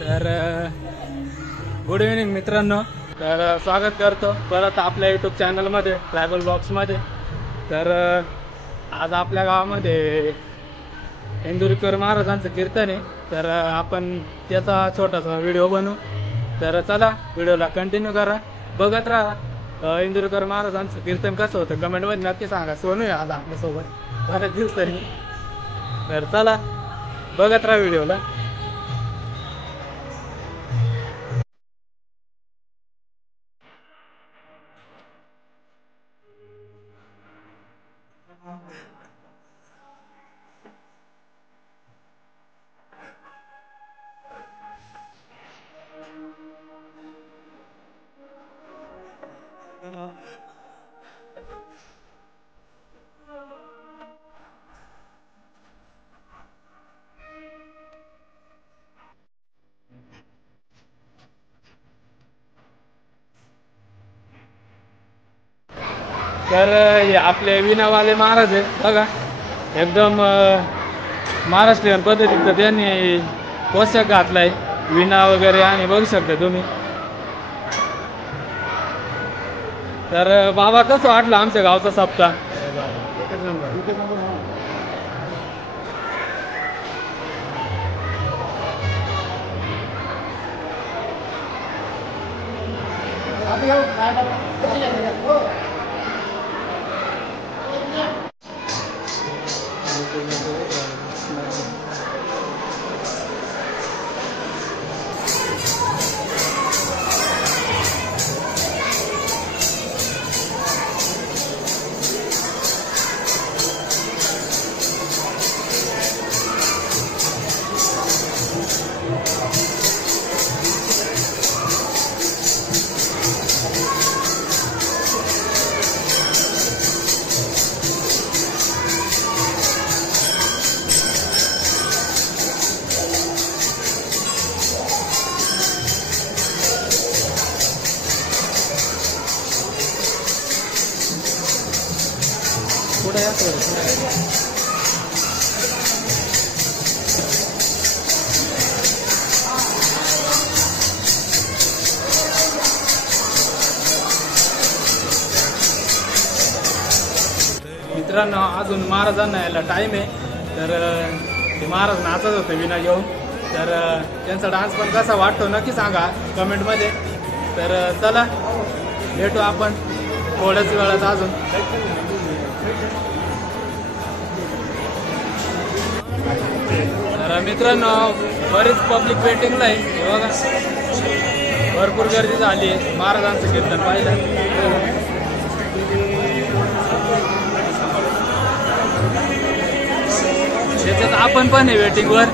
तर good evening मित्रांनो. तर स्वागत करतो परत आपल्या यूट्यूब चॅनलमध्ये ट्रॅव्हल ब्लॉग्समध्ये. तर आज आपल्या गावामध्ये इंदुरीकर महाराजांचं कीर्तन आहे. तर आपण त्याचा छोटासा व्हिडिओ बनवू. तर चला व्हिडिओला कंटिन्यू करा, बघत राहा. इंदुरीकर महाराजांचं कीर्तन कसं होतं कमेंटमध्ये नक्की सांगा. सोनू आहे आज आपल्यासोबत बरेच दिवस तरी. तर चला बघत राहा व्हिडिओला. तर हे आपले विनावाले महाराज आहेत बघा. एकदम महाराष्ट्रीयन पद्धतीचं त्यांनी पोशाख घातलाय, विणा वगैरे, आणि बघू शकता तुम्ही. तर बाबा कसं वाटलं आमच्या गावचा सप्ताह? मित्रांनो अजून महाराजांना यायला टाईम आहे. तर ते महाराज नाचत होते विना घेऊन. तर त्यांचा डान्स पण कसा वाटतो नक्की सांगा कमेंटमध्ये. तर चला भेटू आपण थोड्याच वेळात अजून. तर मित्रांनो बरीच पब्लिक वेटिंगला आहे. हे बघा भरपूर गर्दी झाली आहे महाराजांचं कीर्तन पाहिलं. त्याच्यात आपण पण आहे वेटिंगवर.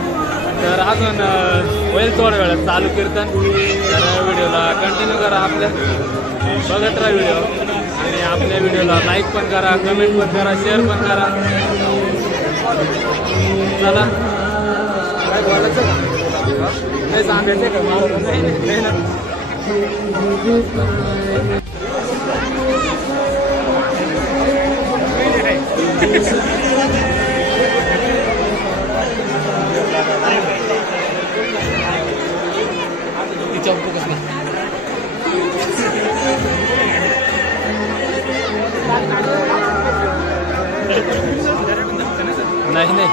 तर अजून होईल थोड्या वेळात चालू कीर्तन. तर व्हिडिओला कंटिन्यू करा आपल्या, बघत राहा व्हिडिओ. आणि आपल्या व्हिडिओला लाईक पण करा, कमेंट पण करा, शेअर पण करा. चला काय बोलायचं काय सांगायचं का मला? नाही ना. नाही नाही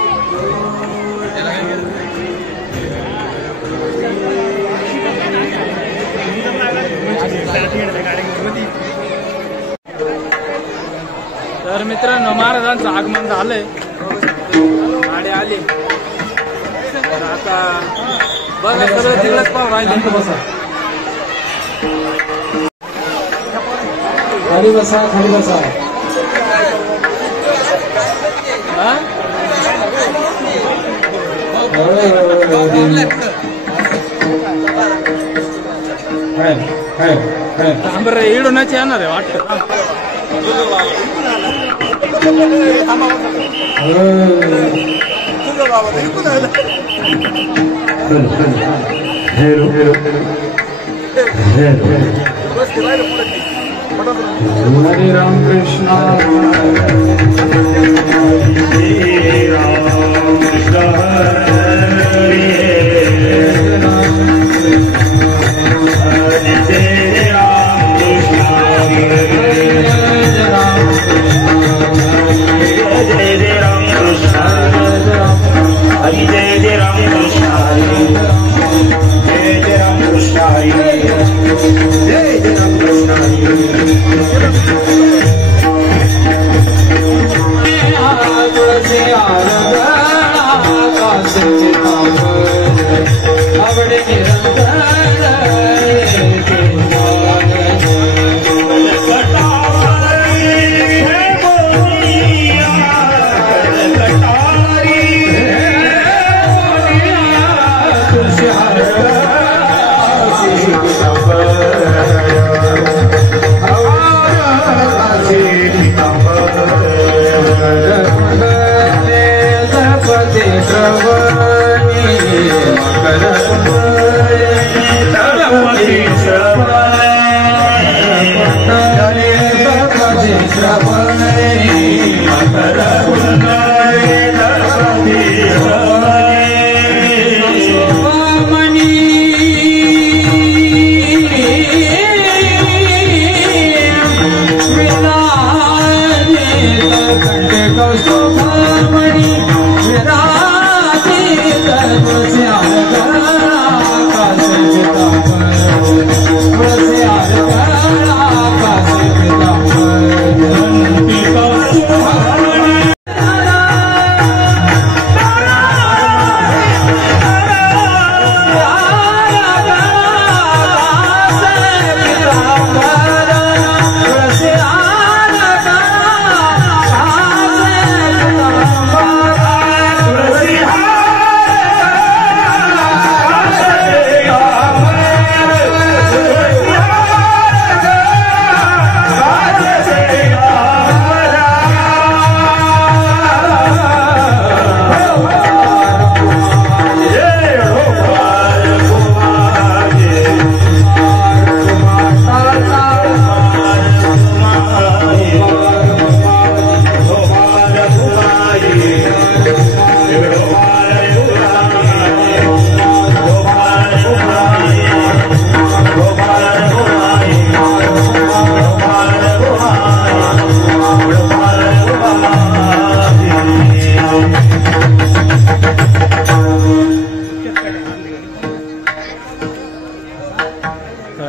तर मित्रांनो महाराजांचं आगमन झालंय, गाडी आली. तर आता बघा सगळं तिकडेच पाहू राहिले. खाली बसा, खाली बसा. बरं इडूनच येणार आहे वाटतं. हरे राम कृष्ण हरे राम कृष्ण हरे राम. आवडे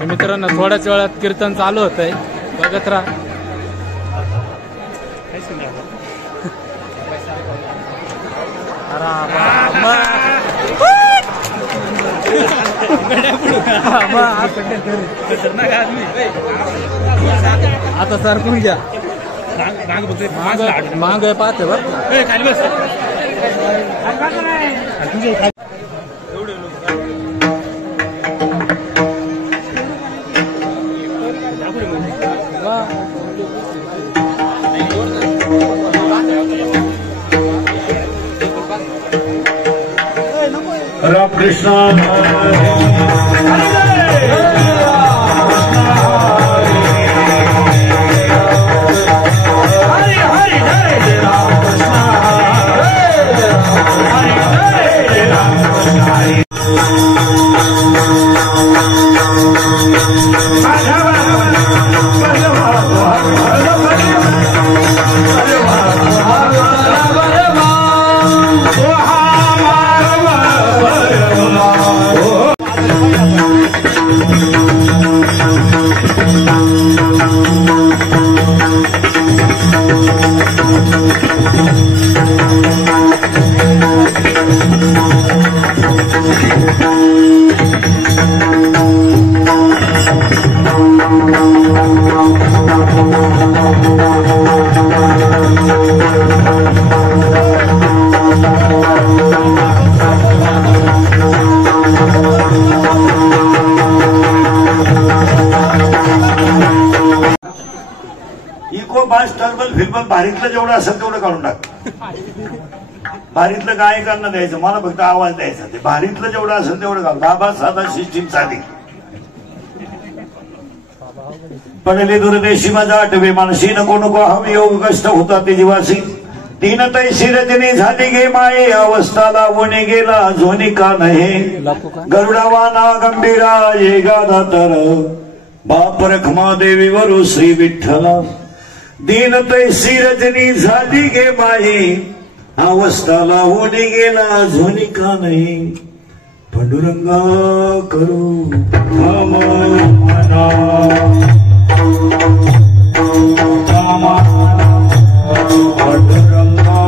मित्रांनो थोड्याच वेळात कीर्तन चालू होतंय, बघत राहा. आता सरकून घ्या, माग पाहते बरं. रामकृष्ण भारीतलं जेवढं असेल तेवढं काढून टाक. भारीतलं गायकांना द्यायचं, मला फक्त आवाज द्यायचा. ते भारीतलं जेवढं असेल तेवढं काढ. बाबा साधा सिस्टीम साधी पडले दुर्देशी माझा आठवे मानसी नको नको हम योग कष्ट होता ते जीवासी. तीन तैशी रजनी झाली गे माये अवस्था लावणे गेला झोनी का नहे. गरुडावाना गंभीरा ये गादा तर बाप रखमा देवी वरु श्री विठ्ठला. दीन तैसी रजनी झाली गे माये अवस्था लावून गेला झोनी का नाही. पांडुरंगा करू मना पांडुरंगा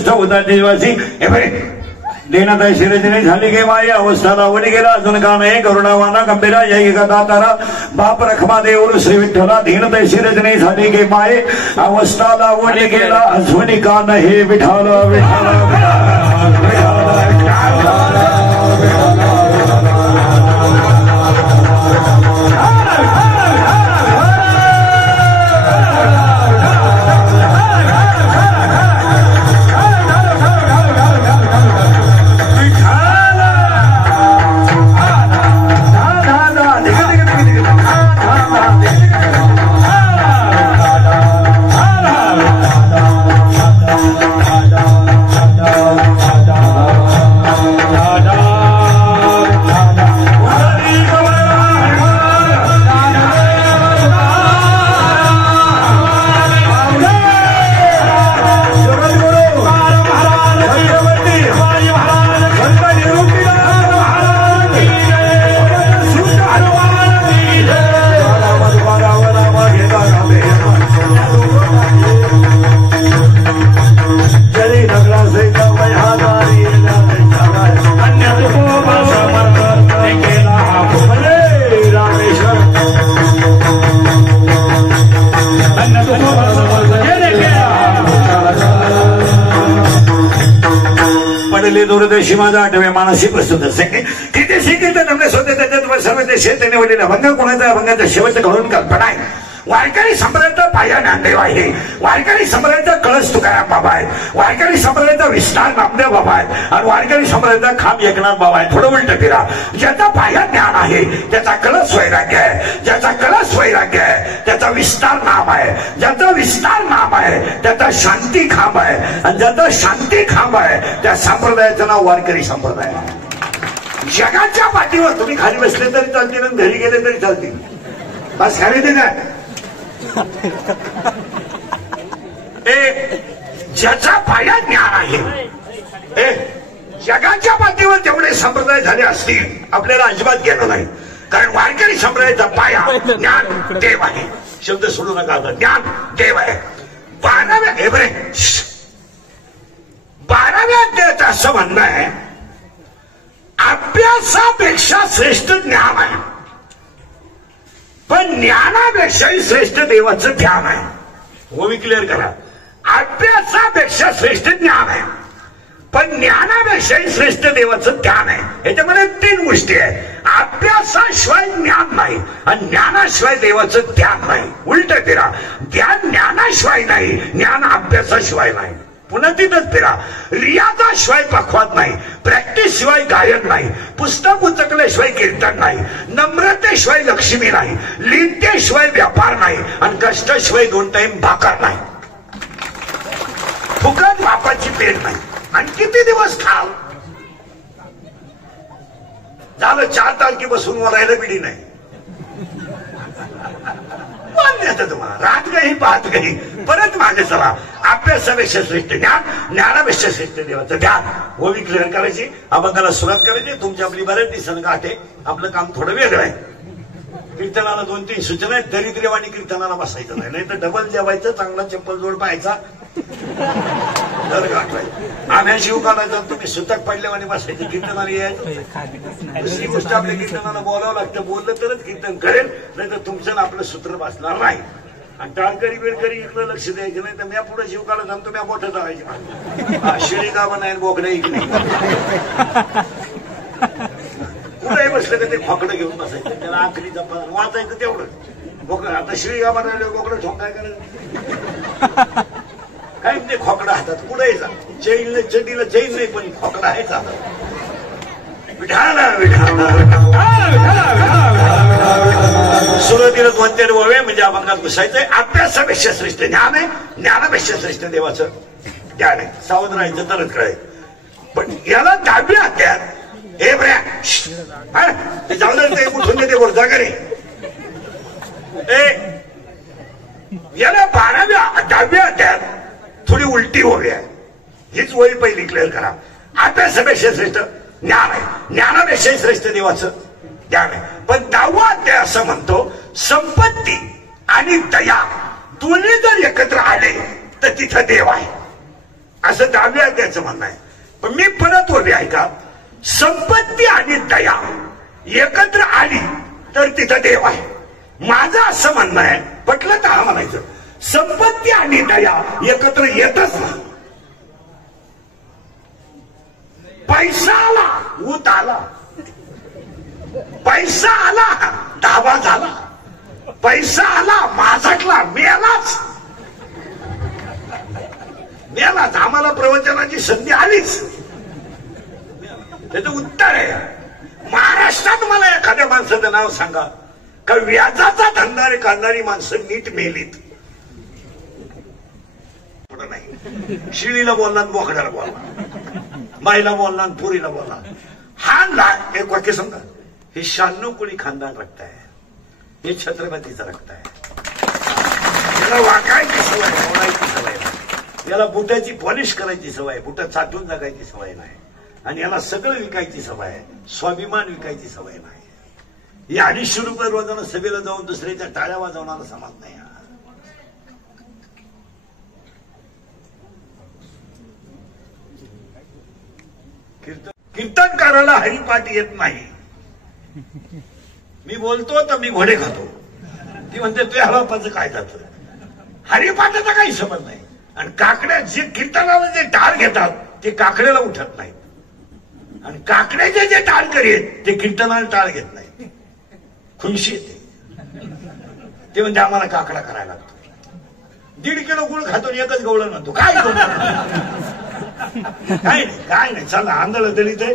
कष्ट होतात ते जीवासी. हे बरे देनाताई शिरजनी झाली गे माये अवस्था लावणी गेला अजून का नाही. करुणावाना गंभीरा जय दातारा बाप रखमा देऊर श्री विठ्ठला. दीनताई शिरजनी झाली गे माये अवस्था लावणी गेला अजून का नाही. विठाला विठाला दूरदेशी माझा आठवे मानसी प्रस्तुत असे किती शिकित नमने स्वतः त्याच्यात सर्व ते शेत निवडलेला भंग कोणाचा भंगाचा शेवट घडून कल्पना आहे. वारकरी संप्रदायाचा पाया नामदेव आहे. वारकरी संप्रदायाचा कळस तुकाराम बाबा आहे. वारकरी संप्रदायाचा विस्तार नामदेव बाबा आहे आणि वारकरी संप्रदायाचा खांब एकनाथ बाबा आहे. थोडं उलट फिरा. ज्याचा पाया ज्ञान आहे त्याचा कळस वैराग्य आहे. ज्याचा कळस वैराग्य आहे त्याचा विस्तार नाम आहे. ज्याचा विस्तार नाम आहे त्याचा शांती खांब आहे आणि ज्याचा शांती खांब आहे त्या संप्रदायाचं नाव वारकरी संप्रदाय आहे. जगाच्या पाठीवर तुम्ही खाली बसले तरी चालतील आणि घरी गेले तरी चालतील. बस खरेदी काय ज्याचा पाया ज्ञान आहे. जगाच्या पाठीवर जेवढे संप्रदाय झाले असतील आपल्याला अजिबात गेलं नाही. कारण वारकरी संप्रदायाचा पाया ज्ञान देव आहे. शब्द सोडू नका. ज्ञान देव आहे. 12व्या अध्यायाचं असं म्हणणं आहे अभ्यासापेक्षा श्रेष्ठ ज्ञान आहे पण ज्ञानापेक्षाही श्रेष्ठ देवाचं ध्यान आहे. हो मी क्लिअर करा. अभ्यासापेक्षा श्रेष्ठ ज्ञान आहे पण ज्ञानापेक्षाही श्रेष्ठ देवाचं ध्यान आहे. याच्यामध्ये 3 गोष्टी आहेत. अभ्यासाशिवाय ज्ञान नाही आणि ज्ञानाशिवाय देवाचं ध्यान नाही. उलट फिरा. ध्यान ज्ञानाशिवाय नाही. ज्ञान अभ्यासाशिवाय नाही. पुन्हा तिथंच फिरा. रियाजाशिवाय पखवाद नाही. प्रॅक्टिस शिवाय गायन नाही. पुस्तक उचकल्याशिवाय कीर्तन नाही. नम्रतेशिवाय लक्ष्मी नाही. लिहितेशिवाय व्यापार नाही आणि कष्टाशिवाय 2 टाइम भाकर नाही. फुकट बापाची पेट नाही. आणि किती दिवस खाल झालं. 4 तारखेपासून वरायला बिडी नाही. तुम्हाला रात गई पाहत गई. परत मागे चला. अभ्यासापेक्षा श्रेष्ठ ज्ञान. ज्ञानापेक्षा श्रेष्ठ देवाचं ध्यान. ओवी क्लिअर करायची. अभंगाला सुरुवात करायची. तुमची आपली बऱ्याच दिवसानं गाठे. आपलं काम थोडं वेगळं आहे. कीर्तनाला 2-3 सूचना आहेत. दरिद्र्यवाणी कीर्तनाला बसायचं नाही तर डबल जेवायचं. चांगला चप्पल जोड पाहायचा दर गाठवायचं. आम्ही शिव काढायचा तुम्ही सुतक पडल्यावानी बसायचं. कीर्तनाला यायचं. दुसरी गोष्ट आपल्या कीर्तनाला बोलावं लागतं. बोललं तरच कीर्तन करेल नाही तर तुमचं आपलं सूत्र बसणार नाही. आणि टाळकरी बेळकरी इकडं लक्ष द्यायचं नाही तर मी पुढे शिव काढत सांगतो. मी मोठं जावायचं. शिळी गाव नाही बोकड्या इकडे कुठे बसलं का ते खोकडं घेऊन बसायचं. त्याला आखरीचा वाचायचं तेवढं. बोकडं आता शिळी गाव राहिलं बोकडं ठोक काय करायचं. काय ते खोकडा हातात कुठे जा. चैन चडीला चैन नाही पण खोकडा आहे हातात. सुरुवातीला 2-4 ओव्या म्हणजे अभंगात घुसायचंय. अभ्यासापेक्षा श्रेष्ठ ज्ञान आहे. ज्ञानापेक्षा श्रेष्ठ देवाचं ज्ञान आहे. सावध राहायचं तरच कळेल. पण याला 10व्या अध्यायात हे बऱ्या ते जाऊन ते उठून देते वर जागा रे. याला 10व्या अध्यायात थोडी उलटी ओवी आहे. हीच ओवी पहिली क्लिअर करा. अभ्यासापेक्षा श्रेष्ठ ज्ञान आहे. ज्ञानापेक्षा श्रेष्ठ देवाचं ज्ञान आहे. पण 10वा अध्याय असं म्हणतो संपत्ती आणि दया दोन्ही जर एकत्र आले तर तिथं देव आहे. असं डाव्या त्याचं म्हणणं आहे. पण मी परत बोलले ऐका, संपत्ती आणि दया एकत्र आली तर तिथं देव आहे. माझं असं म्हणणं आहे, पटलं तर हा म्हणायचं, संपत्ती आणि दया एकत्र येतच नाही. पैसा आला ऊत आला, पैसा आला धाबा झाला, पैसा आला माझाटला मेलाच. आम्हाला प्रवचनाची संधी आलीच. त्याचं उत्तर आहे, महाराष्ट्रात मला एखाद्या माणसाचं नाव सांगा का व्याजाचा धंदा करणारी माणसं नीट मेलीत. नाही शिळीला बोलणार, बोकड्याला बोलणार, बाईला बोलणार, पुरीला बोलणार. हा एक वाक्य सांगा, हे 96 कोळी खानदान रक्त आहे, हे छत्रपतीचं रक्त आहे. याला वाकायची सवय, बोलायची सवय नाही, याला बुटाची पॉलिश करायची सवय, बुट चाटून जगायची सवय नाही, आणि याला सगळं विकायची सवय आहे, स्वाभिमान विकायची सवय नाही. हे 250 रुपये रोजानं सभेला जाऊन दुसऱ्याच्या टाळ्या वाजवणारा समाज नाही. कीर्तनकाराला हरिपाठ येत नाही. मी बोलतो तर मी घोडे खातो, ती म्हणते तुझ्या बापाचं काय जातं. हरिपाठाचा काही संबंध नाही. आणि काकड्या जे कीर्तनाला जे टाळ घेतात ते काकड्याला उठत नाहीत, आणि काकड्याचे जे टाळकरी आहेत ते कीर्तनाला टाळ घेत नाहीत. खुनशी येते, ते म्हणजे आम्हाला काकडा करायला लागतो. 1.5 किलो गुळ खातो आणि एकच गवळण म्हणतो. काय काय नाही चला आंधळ दलित आहे,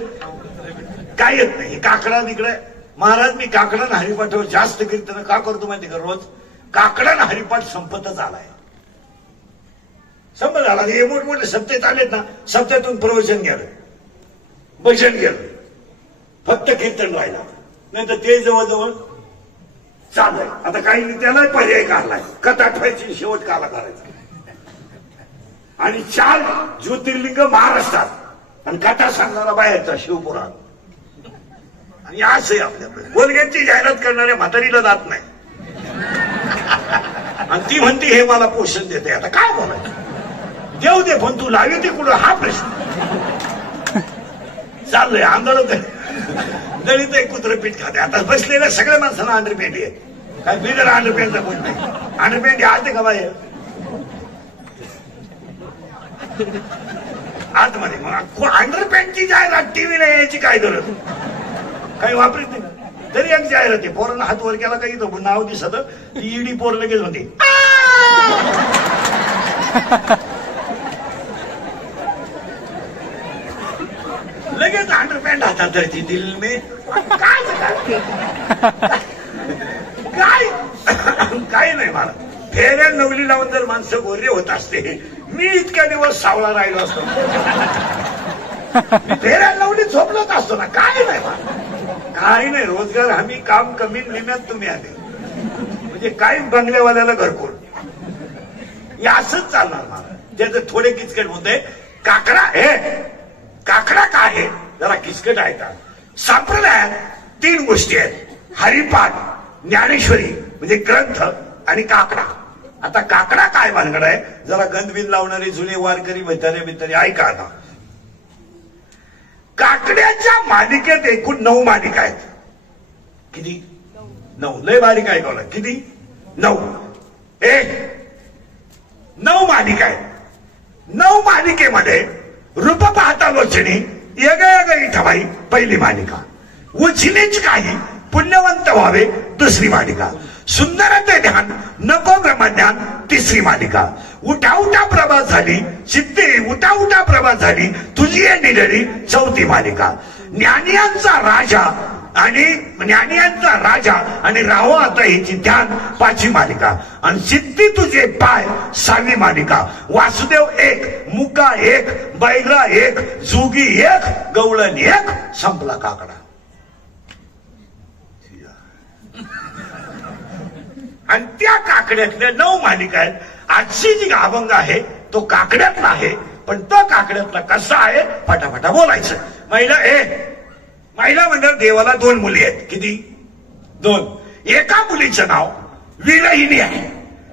काय येत नाही. काकडा तिकडे महाराज, मी काकडा हरिपाठावर जास्त कीर्तन का करतो माहिती का? रोज काकडा हरिपाठ संपतच आलाय, संपत आला. हे मोठमोठे सप्तेत आलेत ना, सप्त्यातून प्रवचन गेलं, भजन गेलं, फक्त कीर्तन राहिला, नाही तर ते जवळजवळ चाललंय. आता काही त्याला पर्याय काढलाय, कथा ठेवायची, शेवट काला करायचा. आणि 4 ज्योतिर्लिंग महाराष्ट्रात, आणि कथा सांगणारा बाहेरचा शिवपुराण. आणि असं आपल्याकडे कोलगेटची जाहिरात करणाऱ्या म्हातारीला जात नाही, आणि ती म्हणते हे मला पोषण देते. आता काय बोलायचं? देऊ दे, पण तू लावी ते कुठं, हा प्रश्न चाललोय. आंदोलन दलित एक कुत्रपीठ खाते. आता बसलेल्या सगळ्या माणसांना अंडरपेंट आहे, काय बिगर अंडरपेंटचा कोण नाही. अंडरपेंट आलते का बाहेर आतमध्ये? मग अंडरपेंटची जाहिरात टीव्हीला यायची काय गरज? काही वापरत नाही. तरी एक जाहिरात आहे, पोरांना हात वर केला काही तो नाव दिसत, ती ईडी पोर लगेच होती. लगेच अंडरपॅन्ट हातात धरती दिल मे. काय नाही. मला फेऱ्या नवली लावून जर माणसं गोरे होत असते, मी इतक्या दिवस सावळा राहिलो असतो. फेऱ्या नवली झोपलत असतो ना. काय नाही मला, काही नाही. रोजगार हमी, काम कमी, निम्यात तुम्ही आले म्हणजे काही बंगल्यावाल्याला घरकुल, हे असंच चालणार मला. त्याचं थोडे किचकट होते. काकडा हे काकडा काय आहे जरा किचकट आहे का? संप्रदायात 3 गोष्टी आहेत, हरिपाठ, ज्ञानेश्वरी म्हणजे ग्रंथ, आणि काकडा. आता काकडा काय भानगड आहे? जरा गंधबिंद लावणारे जुने वारकरी म्हातारे ऐका. आता काकड्याच्या मालिकेत एकूण 9 मालिका आहेत. किती? 9. लय बारीक आहे का? किती? 9. 9 मालिका आहेत. 9 मालिकेमध्ये रूप पाहता लोचनी येगळी ठवाई पहिली मालिका, उचलीच काही पुण्यवंत व्हावे दुसरी मालिका, सुंदर ते ध्यान नको ब्रह्मज्ञान तिसरी मालिका, उठा उठा प्रभा झाली सिद्धी उठा उठा प्रभा झाली तुझी निडळी चौथी मालिका, ज्ञानियांचा राजा आणि राहो आता हिची ध्यान 5वी मालिका, आणि सिद्धी तुझे पाय 6वी मालिका, वासुदेव 1, मुका 1, बैरा 1, जुगी 1, गवळण 1, संपला काकडा. आणि त्या काकड्यातल्या 9 मालिका आहेत. आजची जी अभंग आहे तो काकड्यातला आहे, पण तो काकड्यातला कसा आहे फटाफटा बोलायचं. महिला मंडळ देवाला 2 मुली आहेत. किती? 2. एका मुलीचं नाव विरहिणी आहे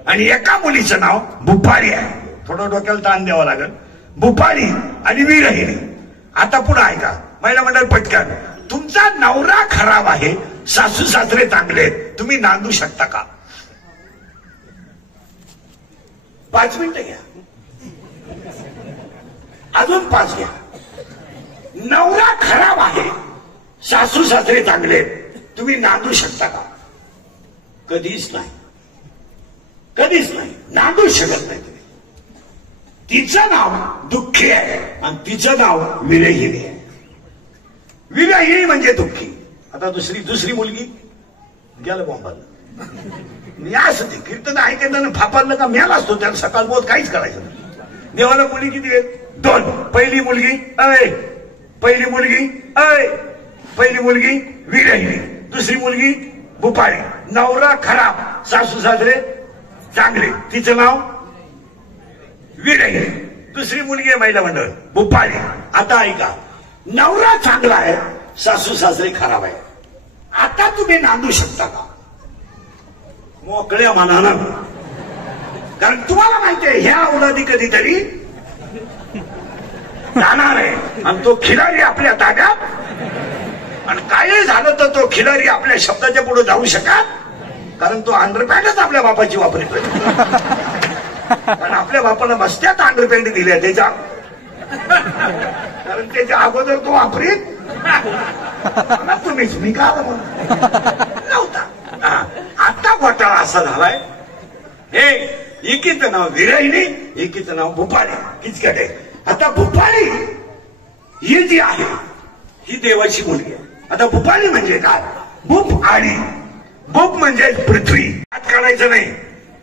आणि एका मुलीचं नाव बुपारी आहे. थोडं डोक्याला ताण द्यावं लागेल. भूपाळी आणि विरहिणी. आता पुढे ऐका महिला मंडळ पटकन. तुमचा नवरा खराब आहे, सासू सासरे चांगले, तुम्ही नांदू शकता का? 5 मिनिटं घ्या, अजून 5 घ्या. नवरा खराब आहे, सासू सासरे चांगले, तुम्ही नांदू शकता का? कधीच नाही, कधीच नाही, नांदू शकत नाही तुम्ही. तिचं नाव दुःखी आहे आणि तिचं नाव विरहिणी आहे. विरहिणी म्हणजे दुःखी. आता दुसरी मुलगी गेलं बॉम्बाला. मी असं ते कीर्तन ऐकायचं फापारलं का म्याला असतो, त्याला सकाळ बोध काहीच करायचं नाही. देवाला मुली किती आहेत? 2. पहिली मुलगी पहिली मुलगी विरहिणी, दुसरी मुलगी भूपाळी. नवरा खराब, सासू सासरे चांगले, तिचं नाव विरहिणी. दुसरी मुलगी आहे महिला मंडळ भूपाळी. आता ऐका, नवरा चांगला आहे, सासू सासरे खराब आहे. आता तुम्ही नांदू शकता का? मोकळ्या मनानं. कारण तुम्हाला माहिती आहे ह्या औलादी कधीतरी जाणार आहे आणि तो खिलारी आपल्या ताब्यात. आणि काय झालं तर तो खिलारी आपल्या शब्दाच्या पुढे जाऊ शकत, कारण तो अंडरपॅन्टच आपल्या बापाची वापरतोय. कारण आपल्या बापाला मस्त्यात अंडरपॅन्ट दिल्या त्याच्या, कारण त्याच्या अगोदर तो वापरीत तुम्हीच मी का नव्हता. आता घोटाळा असा झालाय, हे एकीचं नाव विरहिणी, एकीचं नाव भूपाळी, किचकट आहे. आता भूपाळी ही जी आहे ही देवाची मुलगी आहे. आता भूपाळी म्हणजे काय? भूप आणि भूप म्हणजे पृथ्वी. हात काढायचं नाही,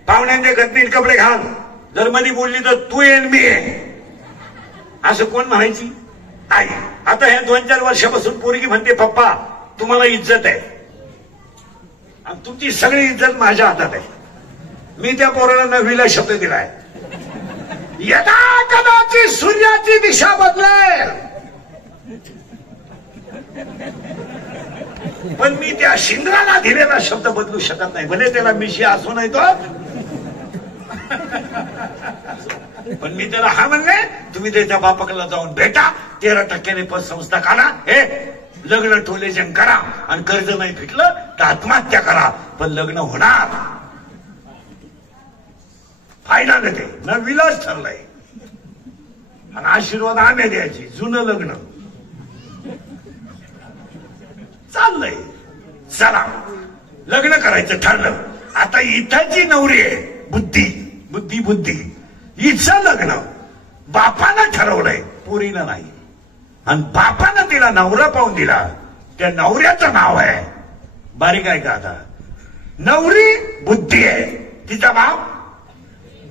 पाहुण्यांचे गदनीत कपडे घाल. जर मध्ये बोलली तर तू येण मी आहे असं कोण म्हणायची? आई. आता ह्या 2-4 वर्षापासून पोरगी म्हणते पप्पा तुम्हाला इज्जत आहे आणि तुमची सगळी इज्जत माझ्या हातात आहे. मी त्या पोराला 9वीला शब्द दिलाय, यदा कदाचित सूर्याची दिशा बदलेल, पण मी त्या शिंद्राला दिलेला शब्द बदलू शकत नाही. भले त्याला मिशी असू नाही तो, पण मी त्याला हा म्हणले तुम्ही त्याच्या बापाकडला जाऊन भेटा, 13% पतसंस्था काढा, हे लग्न टोलेजन करा आणि कर्ज नाही फिटलं तर आत्महत्या करा, पण लग्न होणार. फायदा नाही, 9वीलाच ठरलंय. आणि आशीर्वाद आम्ही द्यायची. जुनं लग्न चाललंय, चला लग्न करायचं ठरलं. आता इथं जी नवरी आहे बुद्धी बुद्धी बुद्धी, हिचं लग्न बापानं ठरवलंय, पोरीनं नाही. आणि बापानं तिला नवरा पाहून दिला, त्या नवऱ्याचं नाव आहे बारीक आहे का? आता नवरी बुद्धी आहे, तिचा बाप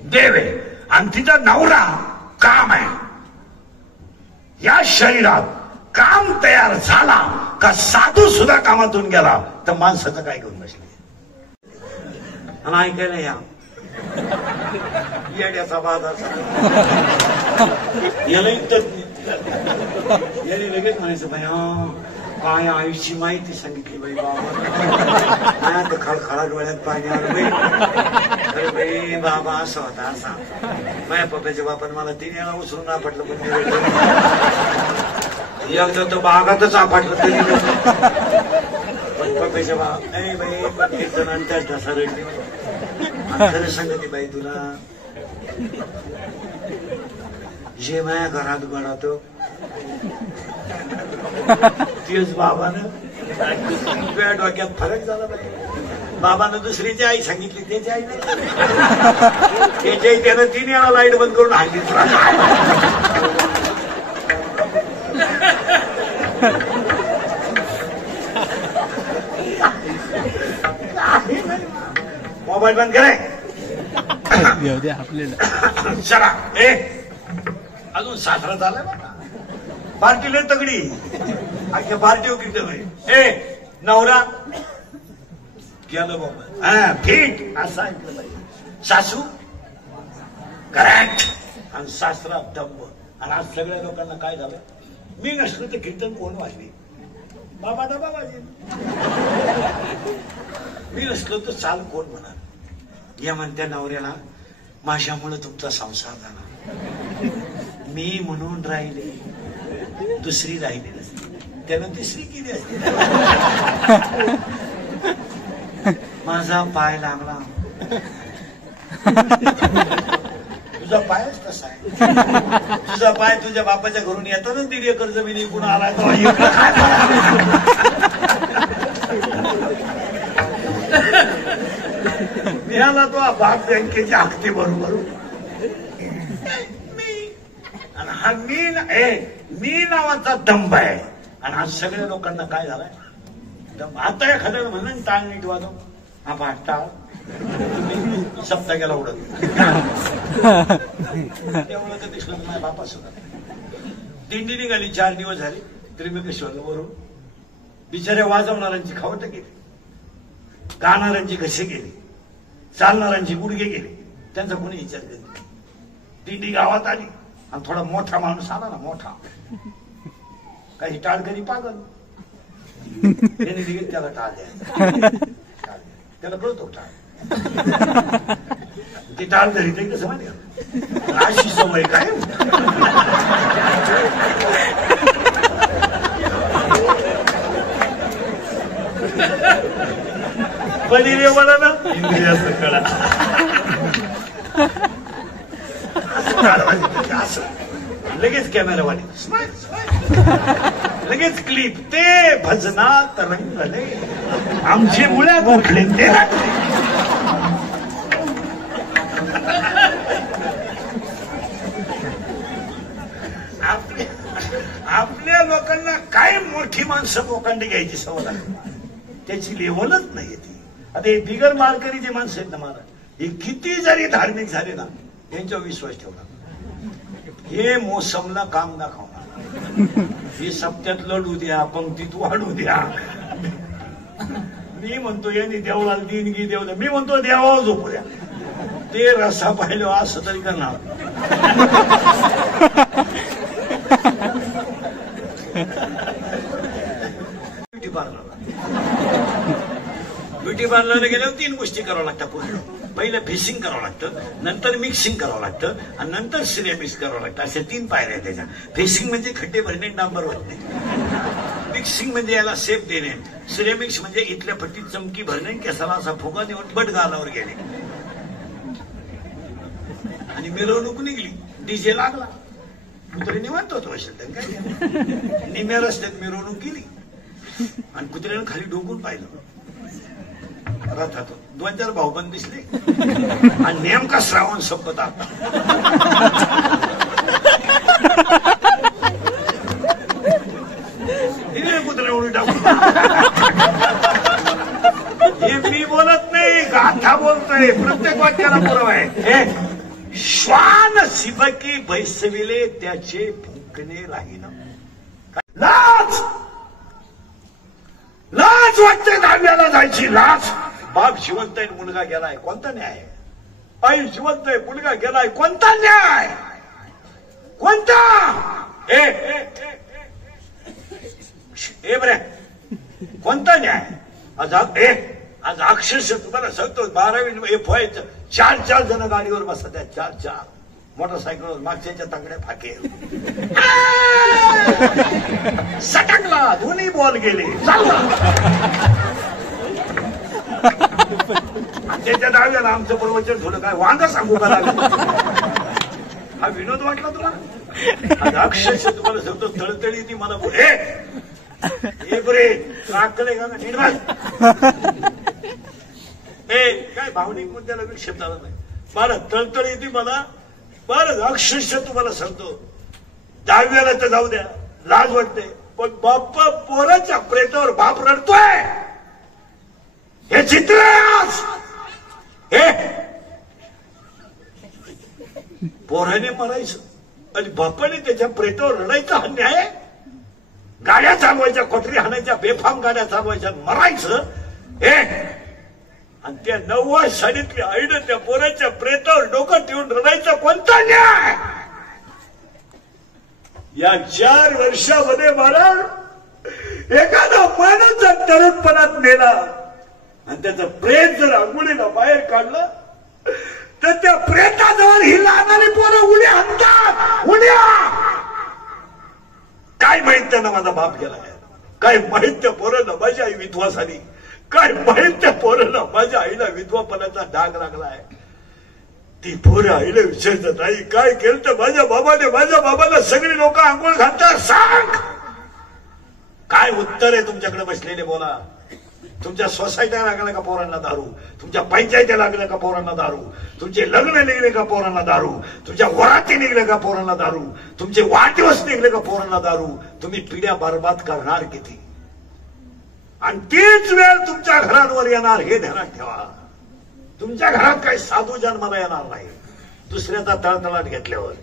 देव आहे आणि तिचा नवरा काम आहे. या शरीरात काम तयार झाला का साधू सुद्धा कामातून गेला तर माणसाचं काय घेऊन बसले. आणि ऐकायला या येड्याचा बाजार याला याने लगेच म्हणायचं भया काय आईची माहिती सांगितली बाई बाबा, खळखळा डोळ्यात पाणी आलं बाई. अरे बाई बाबा असं होता असा. माझ्या पप्पाच्या बापाने मला 3 वेळा उचलून आपटलं, पण एकदा तर बागातच आपटलं तरी पण पप्पाच्या बाप नाही बाई. पण एक जण त्याच ढसा रडली. खरं सांगते बाई तुला, जे माझ्या घरात गणातो तेच बाबानं, तुझ्या डोक्यात फरक झाला बाई. बाबानं दुसरीची आई सांगितली, त्याची आई नाही. त्याच्या आई त्यानं 3 वेळा लाईट बंद करून हाणली. मोबाईल बंद कराय चला. अजून 17 झालाय बघा. पार्टी लय तगडी, अख्या पार्टी किती नवरा गेलं बाबा ठीक असं ऐकलं पाहिजे. सासू करेक्ट आणि सासरा डब्ब. आणि आज सगळ्या लोकांना काय झालं, मी नसलो तर कीर्तन कोण वाजवे, बाबा डबा वाजवे. मी नसलो तर चाल कोण म्हणा. या म्हणत्या नवऱ्याला माझ्यामुळे तुमचा संसार झाला. मी म्हणून राहिले, दुसरी राहिली नसते, त्यानं तिसरी केली असते. माझा पाय लागला. तुझा पायच कसा आहे? तुझा पाय तुझ्या बापाच्या घरून येतानाच 1.5 एकर जमीन इकडून आला तो. मिळाला तो भाग बँकेच्या हप्ते बरोबर. हा मी नावाचा दंभ आहे. आणि आज सगळ्या लोकांना काय झालाय दंभ. आता एखाद्याला म्हणलं टाळ नीट वाजव, हा पहा टाळ सप्ता गेला उडत. त्यामुळे तर दिसलं माझ्या बापा सुद्धा दिंडी निघाली. 4 दिवस झाले त्र्यंबकेश्वरला वरून. बिचाऱ्या वाजवणाऱ्यांची खावट गेली, गाणाऱ्यांची घसे गेली, चालणाऱ्यांची गुडघे गेले. त्यांचा कोणी विचार केला. दिंडी गावात आली आणि थोडा मोठा माणूस आला ना, मोठा काही टाळकरी पागल त्यांनी दिली त्याला टाळ द्यायचा. त्याला कळतो टाळ. ते टाळ धरी ते कसं माहिती का, अशी सवय काय. बली मला ना इंद्रियाच कळा असं लगेच कॅमेरावाली लगेच क्लिप. ते भजनात रंगले आमचे मुळ्यात उठले ते आपल्या लोकांना काय मोठी माणसं लोकांनी घ्यायची सवय लागली, त्याची लेवलच नाही ती. आता हे बिगर मालकरी जे माणसं आहेत ना महाराज, हे किती जरी धार्मिक झाले ना यांच्यावर विश्वास ठेवला. हे मोसमला काम दाखवणार, हे सप्त्यात लढू द्या, पंक्तीत वाढू द्या. मी म्हणतो यांनी देवळाला देणगी देऊ द्या, मी म्हणतो देवावर झोपू द्या. ते रस्सा पाहिलं असं तरी करणार. ब्युटी पार्लरला गेल्यावर 3 गोष्टी कराव्या लागतात पूर्ण. पहिलं फेसिंग करावं लागतं, नंतर मिक्सिंग करावं लागतं आणि नंतर सिरेमिक्स करावं लागतं. अशा 3 पायऱ्या आहेत त्याच्या. फेसिंग म्हणजे खड्डे भरणे, डांबर होत नाही. मिक्सिंग म्हणजे याला शेप देणे. सिरेमिक्स म्हणजे इथल्या पट्टीत चमकी भरणे, केसाला असा फुगा देऊन बट गालावर गेले. आणि मिरवणूक निघली, डीजे लागला, कुत्रे निवांत होतो असेल काय. निम्या रस्त्यात मिरवणूक गेली आणि कुत्र्यानं खाली डोकून पाहिलं. रथात 2-4 भाऊबंद दिसले आणि नेमका श्रावण संपत आता. कुत्रे उडी टाकून. हे मी बोलत नाही, गाथा बोलतोय. प्रत्येक वाक्याला पुरावा आहे. श्वान सिबकी बैसविले त्याचे भुंकणे राहीन. लाज लाज वाटते धाब्याला जायची लाज. बाप जिवंत आहे, मुलगा गेलाय, कोणता न्याय. आई जिवंत आहे, मुलगा गेलाय, कोणता न्याय. कोणता. ए बरे कोणता न्याय. आज अक्षरशः तुम्हाला सांगतो 12वी व्हायचं 4 जण गाडीवर बसत आहेत. 4 मोटरसायकलवर, मागच्या तांगड्या फाके. सटकला, दोन्ही बॉल गेले. त्याच्या डाव्याला आमचं प्रवचन थोडं काय वांग सांगू का लागलं. हा विनोद वाटला तुला. आज अक्षरशः तुम्हाला सांगतो तळतळी ती मला बोले बरे राखले का निर्माण. काय भावनिक मुद्द्याला विक्षेप झाला नाही. मला तळतळी ती मला. बरं अक्षरशः तुम्हाला सांगतो 10वीला तर जाऊ द्या, लाज वाटते. पण बाप्पा पोराच्या प्रेतावर बाप रडतोय हे चित्र आज. पोराने मरायचं आणि बापाने त्याच्या प्रेतावर रडायचा हा न्याय. गाड्या चालवायच्या, कोठरी हाणायच्या, बेफाम गाड्या चालवायच्या, मरायचं. आणि त्या 9व्या शाळेतल्या आईनं त्या पोराच्या प्रेतावर डोकं ठेवून रडायचा कोणता न्याय. या 4 वर्षामध्ये मला एखादा माणूस जर तरुणपणात नेला आणि त्याचं प्रेत जर अंघोळीला बाहेर काढलं तर तर त्या प्रेताजवळ ही लहानाली पोरं उड्या आणतात, उड्या. काय माहित त्यांना माझा बाप गेलाय, काय माहित त्या पोराला माझी आई विधवा झाली, काय माहित त्या पोराला माझ्या आईला विधवापणाचा डाग लागलाय. ती पोरं आईला विचारतात, आई काय केलं तर माझ्या बाबाने, माझ्या बाबाला सगळी लोक आंघोळ घालतात, सांग. काय उत्तर आहे तुमच्याकडे बसलेले? बोला. तुमच्या सोसायट्या लागल्या का पोरांना दारू? तुमच्या पंचायत्या लागल्या का पोरांना दारू? तुमचे लग्न निघले का पोरांना दारू? तुमच्या वराती निघले का पोरांना दारू? तुमचे वाढदिवस निघले का पोरांना दारू? तुम्ही पिढ्या बरबाद करणार किती? आणि तीच वेळ तुमच्या घरांवर येणार, हे ध्यानात ठेवा. तुमच्या घरात काही साधू जन्माला येणार नाही दुसऱ्याचा तळतळाट घेतल्यावर.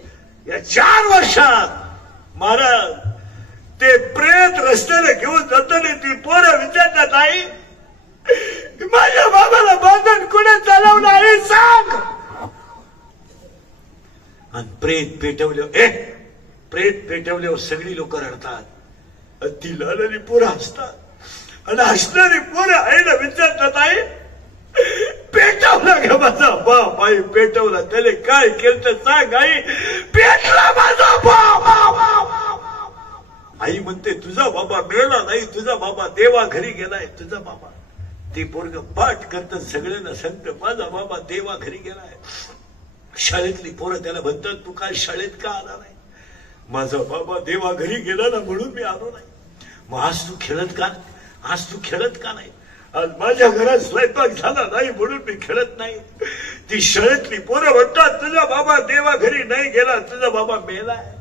या 4 वर्षात महाराज ते प्रेत रस्त्याने घेऊन जाताना ती पोरं विचारतात, आई माझ्या बाबाला बांधून कुठे चालवलं आहे सांग. आणि प्रेत पेटवल्यावर सगळी लोक रडतात, ती लहानली पोरं हसतात आणि हसणारी पोरं आईला विचारतात, आई पेटवला का माझा बाप? आई पेटवला. त्याने काय केलं तर सांग. आई पेटला माझा बाप. आई म्हणते तुझा बाबा मिळला नाही, तुझा बाबा देवा घरी गेलाय, तुझा बाबा. ते पोरग पाठ करत सगळ्यांना सांगत माझा बाबा देवा घरी गेलाय. शाळेतली पोरं त्याला म्हणतात तू काय शाळेत का आला नाही? माझा बाबा देवा घरी गेला ना म्हणून मी आलो नाही. मग आज तू खेळत का नाही? आज माझ्या घरात स्वयंपाक झाला नाही म्हणून मी खेळत नाही. ती शाळेतली पोरं म्हणतात तुझा बाबा देवा घरी नाही गेला, तुझा बाबा मेलाय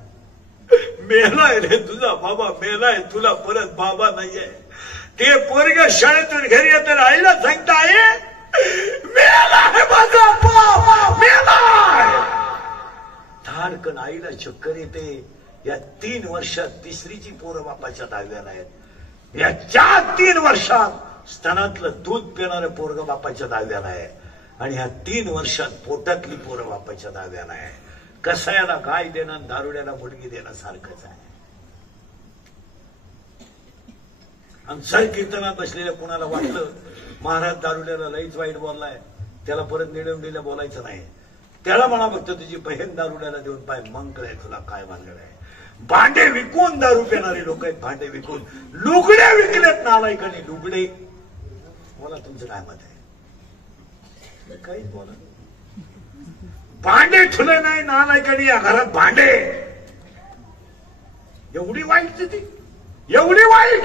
रे, तुझा बाबा मेलाय, तुला परत बाबा नाहीये. ते पोरग शाळेतून घरी येताना आईला सांगताय मेलाय माझा बाबा, मेलाय. धाडकन आईला चक्कर येते. या 3 वर्षात तिसरीची पोरं बापाच्या ताब्यात आहेत. या 3 वर्षात स्तनातलं दूध पिणारं पोरग बापाच्या ताब्यात आहे आणि ह्या 3 वर्षात पोटातली पोरं बापाच्या ताब्यात आहे. कसायाला काय देणं, दारुड्याला मुलगी देणं सारखंच आहे. आणि सर कीर्तनात बसलेल्या कुणाला वाटलं महाराज दारुड्याला लईच वाईट बोललाय, त्याला परत निडवडीला बोलायचं नाही. त्याला म्हणा फक्त तुझी बहीण दारुड्याला देऊन पाय, मग कळे तुला काय भानगड आहे. भांडे विकून दारू पिणारे लोक आहेत, भांडे विकून. लुगडे विकलेत नालायकाने, लुगडे. बोला तुमचं काय मत आहे? काहीच बोला. भांडे ठुले नाही नालायकाने या घरात, भांडे. एवढी वाईट स्थिती, एवढी वाईट.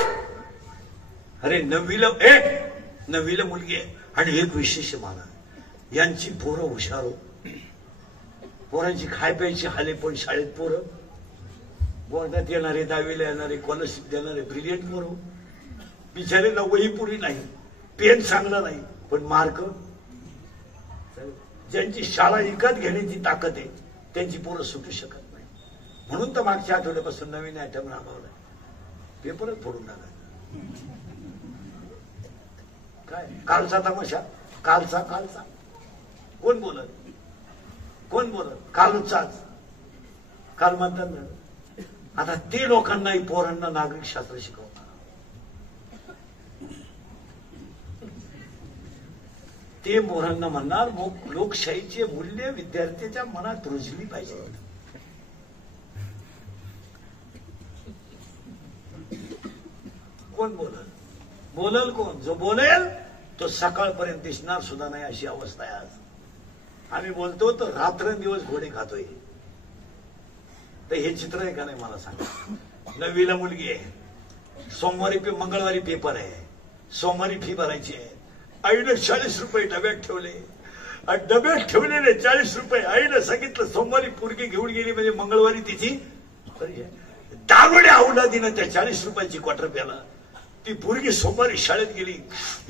अरे 9वीला मुलगी आहे. आणि एक विशेष माना, यांची पोरं हुशार हो. पोरांची खाय प्यायची हाले, पण शाळेत पोरं बोलण्यात येणारे, 10वीला येणारे, स्कॉलरशिप देणारे ब्रिलियंट पोरं. बिचारेला वही पुरी नाही, पेन चांगला नाही, पण मार्क. ज्यांची शाळा विकत घेण्याची ताकद आहे त्यांची पोरं सुटू शकत नाही. म्हणून तर मागच्या आठवड्यापासून नवीन आयटम राबवलाय, पेपरच फोडून टाकायचा. काय कालचा तमाशा, कालचा कोण बोलत कालचाच. काल म्हणतात ना, आता ते लोकांनाही पोरांना नागरिक शास्त्र शिकवतात. ते मोरांना म्हणणार लोकशाहीचे मूल्य विद्यार्थ्याच्या मनात रुजली पाहिजे. कोण बोलल कोण? जो बोलेल तो सकाळपर्यंत दिसणार सुद्धा नाही, अशी अवस्था आहे आज. आम्ही बोलतो तर रात्रंदिवस घोडे खातोय. तर हे चित्र आहे का नाही मला सांगा. 9वीला मुलगी आहे, मंगळवारी पेपर आहे, सोमवारी फी भरायची आहे. आईने 40 रुपये डब्यात ठेवले आणि डब्यात ठेवलेले 40 रुपये आईने सांगितलं सोमवारी पोरगी घेऊन गेली म्हणजे मंगळवारी तिची दारुड्या औलादीनं त्या 40 रुपयाची क्वार्टर प्याला. ती पोरगी सोमवारी शाळेत गेली.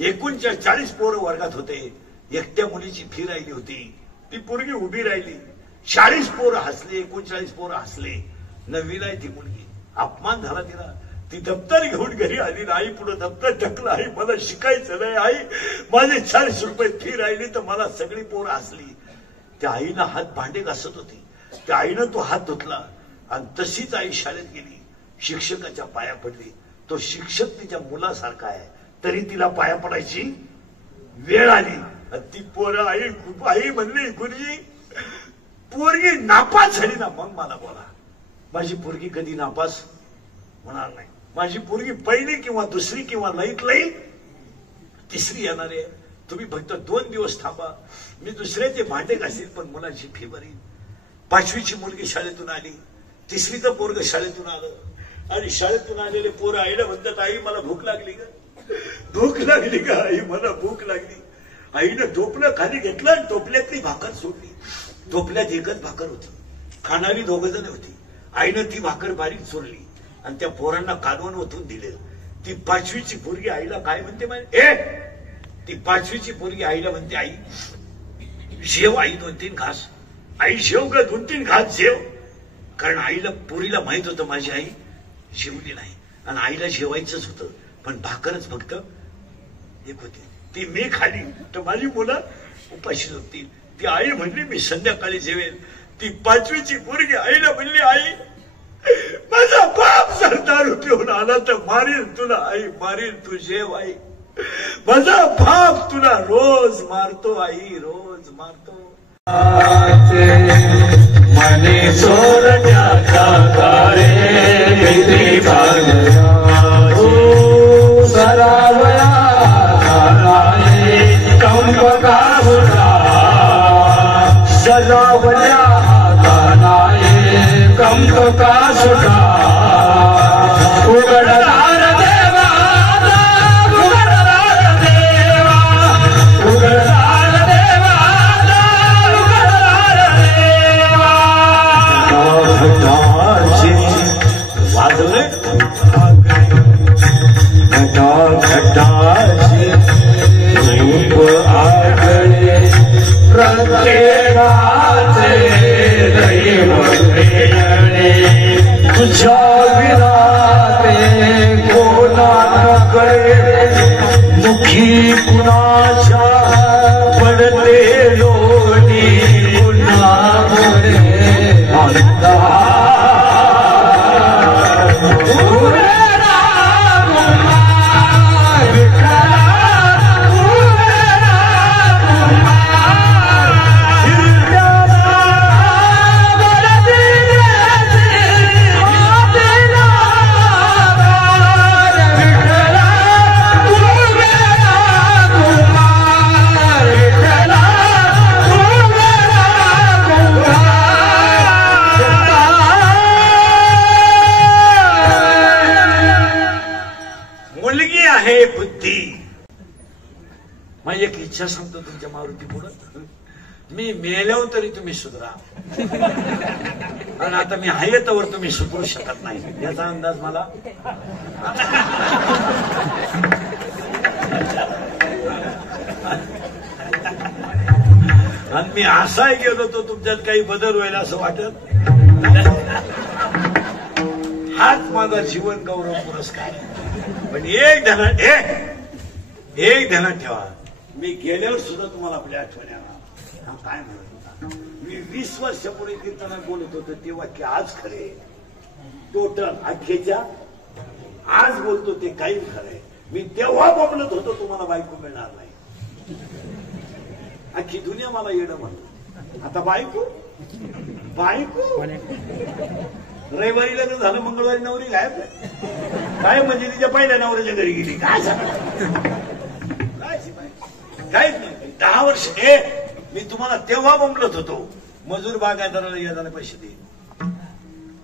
39 पोरं वर्गात होते, एकट्या मुलीची फी राहिली होती. ती पोरगी उभी राहिली, 40 पोरं हसले, 39 पोरं हसले. 9वीला आहे ती मुलगी. अपमान झाला तिला. ती दप्तर घेऊन घरी आली. आई पुढे दप्तर टाकलं. आई मला शिकायचं नाही, आई माझे 40 रुपये फी राहिली. तर मला सगळी पोरं हसली. त्या आईनं हात भांडे घासत होती. त्या आईनं तो हात धुतला आणि तशीच आई शाळेत गेली. शिक्षकाच्या पाया पडली. तो शिक्षक तिच्या मुलासारखा आहे, तरी तिला पाया पडायची वेळ आली. ती पोरं आई म्हणली गुरुजी पोरगी नापास झाली ना मग मला बोला. माझी पोरगी कधी नापास होणार नाही. माझी पोरगी पहिली किंवा दुसरी किंवा लईत लई तिसरी येणार आहे. तुम्ही फक्त 2 दिवस थांबा. मी दुसऱ्याचे भांडे घासील पण मुलाची फी भरीन. 5वीची मुलगी शाळेतून आली, 3रीचं पोरग शाळेतून आलं आणि शाळेतून आलेले पोरं आईला म्हणतात आई मला भूक लागली का, भूक लागली का आई मला भूक लागली. आईनं टोपलं खाली घेतलं आणि टोपल्यातली भाकर सोडली. टोपल्यात एकच भाकर होती, खाणारी 2 जण होती. आईनं ती भाकर बारीक सोडली आणि त्या पोरांना कालवण ओतून दिले. ती 5वीची पोरगी आईला काय म्हणते माहिती? ती 5वीची पोरगी आईला म्हणते आई जेव आई 2-3 घास. आई जेव ग 2-3 घास जेव. कारण आईला पोरीला माहित होतं माझी आई जेवली नाही आणि आईला जेवायचंच होतं पण भाकरच फक्त एक होती. ती मी खाली तर माझी मुलं उपाशी झोपतील. ती आई म्हणली मी संध्याकाळी जेवेल. ती 5वीची पोरगी आईला म्हणली आई माझा बाप जर दारू पिऊन आला तर मारील तुला आई, मारील तू जेव आई. माझा बाप तुला रोज मारतो आई, रोज मारतो. मने सोरण्याचा काळे किती सरावया कंप काहुला सजावल्या कानाये कंप का सुटा उघडदार देवा उघडदार देवा उघडदार देवा उघडदार देवा वाजवले घटाशी रूप आगळे प्रत्येकाचे दैव वेगळे तुझ्या विना ते कोणा कळे मुखी कुणाच्या पडते लोणी पुन्हा माझी एक इच्छा सांगतो तुमच्या मारुती पुढं. मी मेल्यावर तरी तुम्ही सुधरा आणि आता मी आहे तोवर तुम्ही सुधरू शकत नाही याचा अंदाज मला. आणि मी असाही गेलो तो तुमच्यात काही बदल होईल असं वाटत. हाच माझा जीवन गौरव पुरस्कार. पण एक ध्यानात ठेवा मी गेल्यावर सुद्धा तुम्हाला आपल्या आठवणी येणार. काय म्हणत होता मी 20 वर्षापूर्वी कीर्तनात बोलत होतो ते वाक्य आज खरे. टोटल अख्खेच्या आज बोलतो ते काही खरे. मी तेव्हा बोलत होतो तुम्हाला बायको मिळणार नाही. अख्खी दुनिया मला येणं म्हणलं. आता बायको रविवारी लग्न झालं, मंगळवारी नवरी गायब काय म्हणजे तिच्या पहिल्या नवऱ्याच्या घरी गेली काय काहीच नाही. 10 वर्ष मी तुम्हाला तेव्हा बोंबलत होतो मजूर बागायतदाराला येताना पैसे दे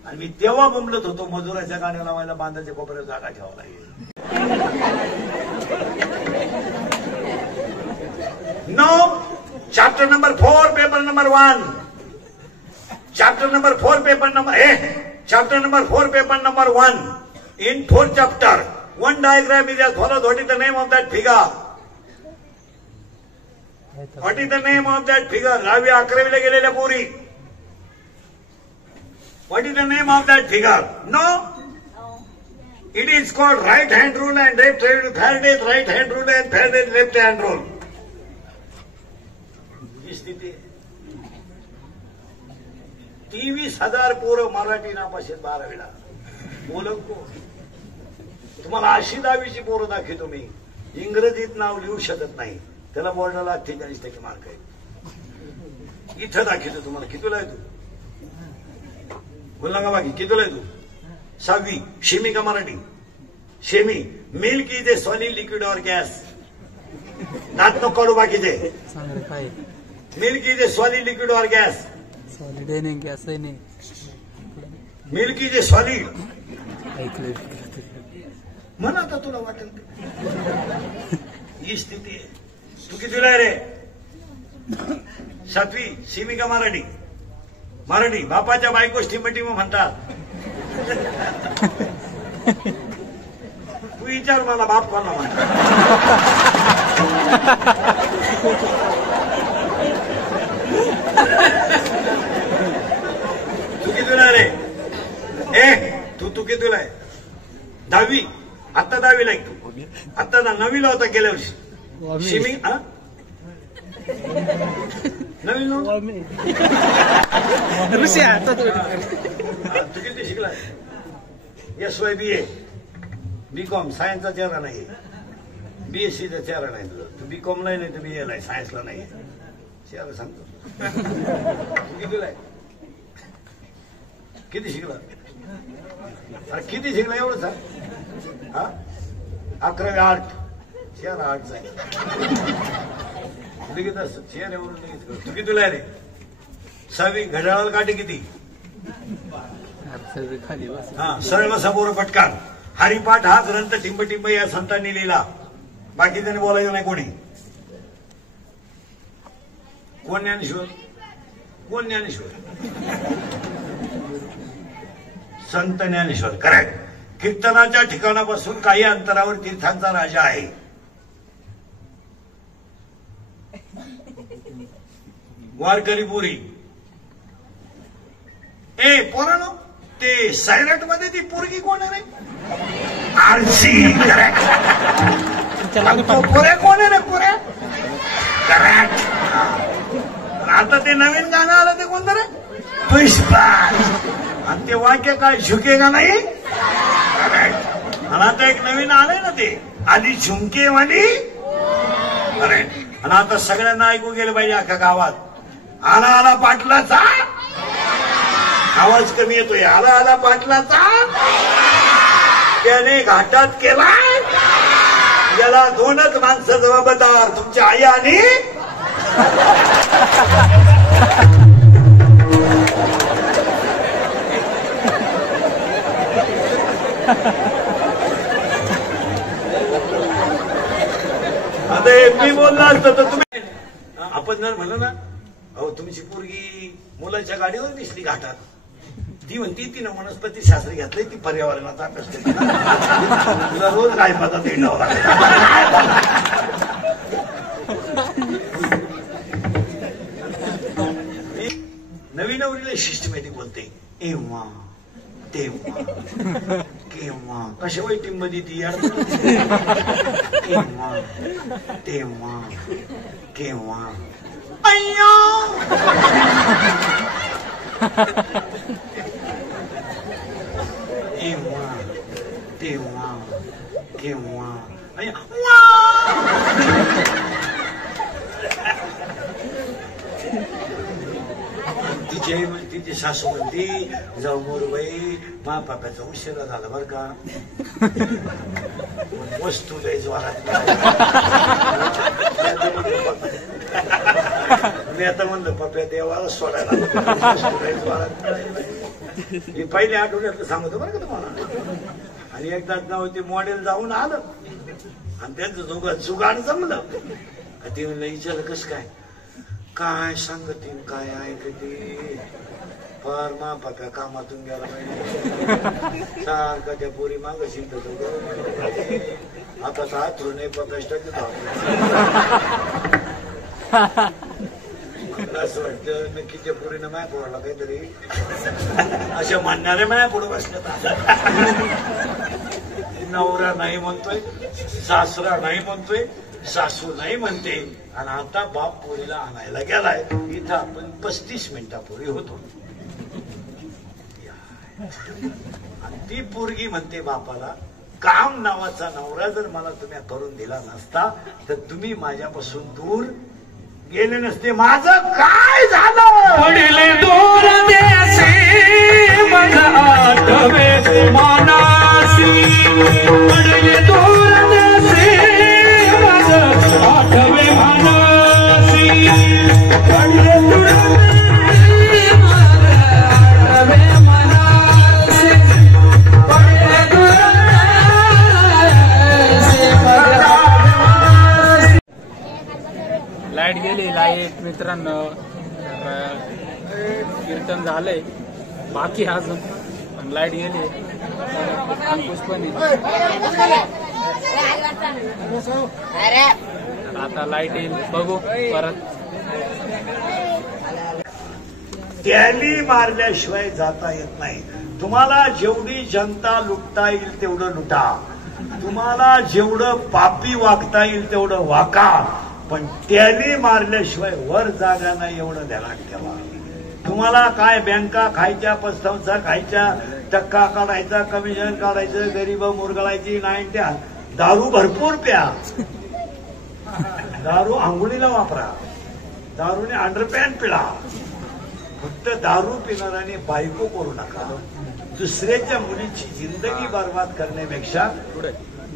आणि मी तेव्हा बोंबलत होतो मजुराच्या गाड्या लावायला बांधाच्या कोपऱ्यात जागा ठेवावं लागेल. No chapter number 4 paper number 1 chapter number 4 paper number 1 in 4th chapter one diagram is as follows. What is the name of that figure? What is the name of that figure? 11वीला गेलेल्या पोरी. What is the name of that figure? No, it is called right hand rule and left hand, Faraday's right hand rule and Faraday's left hand rule. स्थिती 23,000 पोरं मराठी नापाशीत 12वीला. बोलत को तुम्हाला 80-10वीची पोरं दाखवतो मी. इंग्रजीत नाव लिहू शकत नाही त्याला बोर्डाला 48% मार्क आहे. इथं दाखवतो तुम्हाला कितीला आहे तू बोलला का बाकी कितीला आहे तू 6वी शेमी का Marathi semi milk is a solid liquid और गॅस दात नको काढू बाकीचे milk is a solid liquid और गॅस सॉलिड आहे नाही गॅस आहे नाही मिल्क इज ए सॉलिड म्हणा आता तुला वाटेल ही स्थिती आहे. तू कितीला आहे रे 7वी शेमी का मराठी मराठी बापाच्या बायकोस टिमटिम म्हणतात. तू विचार मला बाप कोणा म्हणतात. तू कितीला रे ए तू कितीला आहे 10वी आता 10वीला आहे तू आता 9वीला होता गेल्या वर्षी शेमी नवीन तू किती शिकला SY BA BCom सायन्सचा चेहरा नाही BSCचा चेहरा नाही तुझा तू BCom ला नाही तर BA ला सायन्सला नाही चेहरा सांगतो. तू कितीला आहे किती शिकला अरे किती शिकला एवढं सांग. 11वी आर्ट चेहरा आर्टचा आहे लिखित असतो चेहऱ्यावरून लिखित करतो. तू कितीला आहे रे 6वी घड्याळाला काटे किती सरळ समोर पटकान हरिपाठ हा ग्रंथ टिंब या संतांनी लिहिला बाकी त्याने बोलायचं नाही कोणी. कोण ज्ञानेश्वर संत ज्ञानेश्वर करेक्ट. कीर्तनाच्या ठिकाणापासून काही अंतरावर तीर्थांचा राजा आहे. वारकरी पुरी ए पोरानो ते सायरट मध्ये ती पोरगी कोण आहे रे आरसी करेक्ट. पुऱ्या कोण आहे रे पुऱ्या करेक्ट. आता ते नवीन गाणं आलं ते कोणतं रे पुष्पा आणि ते वाक्य काय झुकेगा नाही करेक्ट. आणि आता एक नवीन आलंय ना ते आधी झुमकेवाली करेक्ट. आणि आता सगळ्यांना ऐकू गेलं पाहिजे अख्ख्या गावात आला आला पाटलाचा आवाज कमी येतोय आला आला पाटलाचा त्याने घाटात केला याला 2च माणसं जबाबदार तुमची आई आणि आता मी बोलला असतं तर तुम्ही आपण जर म्हणलं ना अहो तुमची पोरगी मुलाच्या गाडीवर दिसली घाटात ती म्हणती तिनं वनस्पती शास्त्र घेतलंय ती पर्यावरणाचा अभ्यास करते तुला रोज गायपाचा तेंडावं लागेल. नवीन नवरीला सिस्टमॅटिक बोलते एव्हा तेव्हा केव्हा कशा वैटिंग मध्ये ती केव्हा तेव्हा केव्हा अय्या एव्हा तेव्हा केव्हा तिची सासू म्हणती जाऊ मोरबाई मा पाप्याचा उशिरा झाला बर का वस्तू लय जोरात मी आता म्हणलं पप्या देवाला सोडायला वस्तू लय जोरात मी पहिल्या आठवड्यातलं सांगतो बरं का तुम्हाला. आणि एकदा नाव ते मॉडेल जाऊन आलं आणि त्यांचं जुगाड जमलं ते म्हणलं विचारलं कसं काय सांगते काय ऐकते फार मा पप्या कामातून गेला पाहिजे सारखा त्या पोरी माग शिकत आता तर हातरू नाही 50% असं वाटतं नक्की त्या पोरीनं माया पोराला काहीतरी अशा म्हणणारे माया पुढे बसल्यात. नवरा नाही म्हणतोय सासरा नाही म्हणतोय सासू नाही म्हणते आणि आता बाप पोरीला आणायला गेलाय इथं आपण 35 मिनिटापूर्वी होतो. ती पोरगी म्हणते बापाला काम नावाचा नवरा जर मला तुम्ही करून दिला नसता तर तुम्ही माझ्यापासून दूर गेले नसते. माझं काय झालं? पडले दूर देसे माझा आठवे मानासी, पडले दूर देसे माझा आठवे मानासी, पडले दूर देसे माझा आठवे मानासी, पडले दूर देसे माझा. लाईट गेली. लाईट मित्रांनो कीर्तन झालंय बाकी अजून पण लाईट गेली. अंकुश पण आता लाईट येईल बघू परत. टॅली मारल्याशिवाय जाता येत नाही. तुम्हाला जेवढी जनता लुटता येईल तेवढं लुटा, तुम्हाला जेवढं पापी वागता येईल तेवढं वाका, पण टॅली मारल्याशिवाय वर जागा नाही एवढं ध्यानात ठेवा. तुम्हाला काय बँका खायच्या, पतसंस्था खायच्या, टक्का काढायचा, कमिशन काढायचं, गरीब मुरगळायची नाही. त्या दारू भरपूर प्या, दारू आंघोळीला वापरा, दारूने अंडरपॅन्ट पिळा. फक्त दारू पिणाऱ्याने बायको करू नका. दुसऱ्याच्या मुलीची जिंदगी बर्बाद करण्यापेक्षा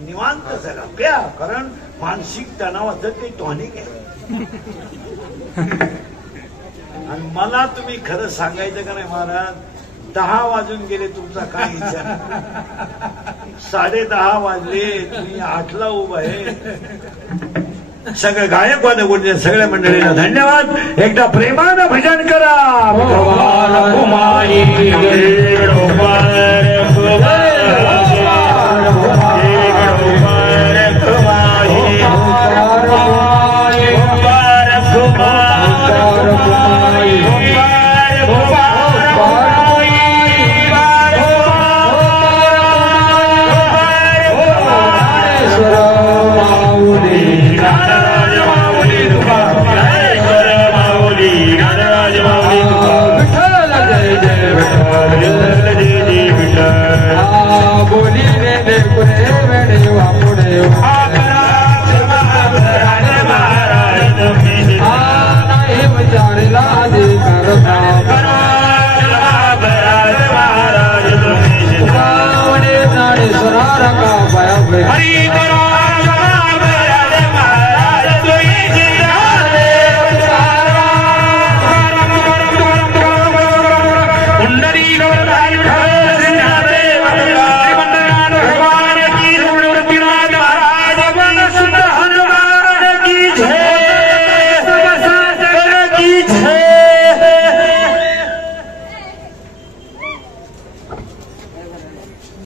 निवांत जगा प्या, कारण मानसिक तणावाचं ते टॉनिक आहे. आणि मला तुम्ही खरं सांगायचं का नाही महाराज, 10 वाजून गेले, तुमचा काय विचार? 10:30 वाजले, तुम्ही 8ला उभं आहे. सगळं गायक वादक सगळ्या मंडळीला धन्यवाद. एकदा प्रेमानं भजन करा. ला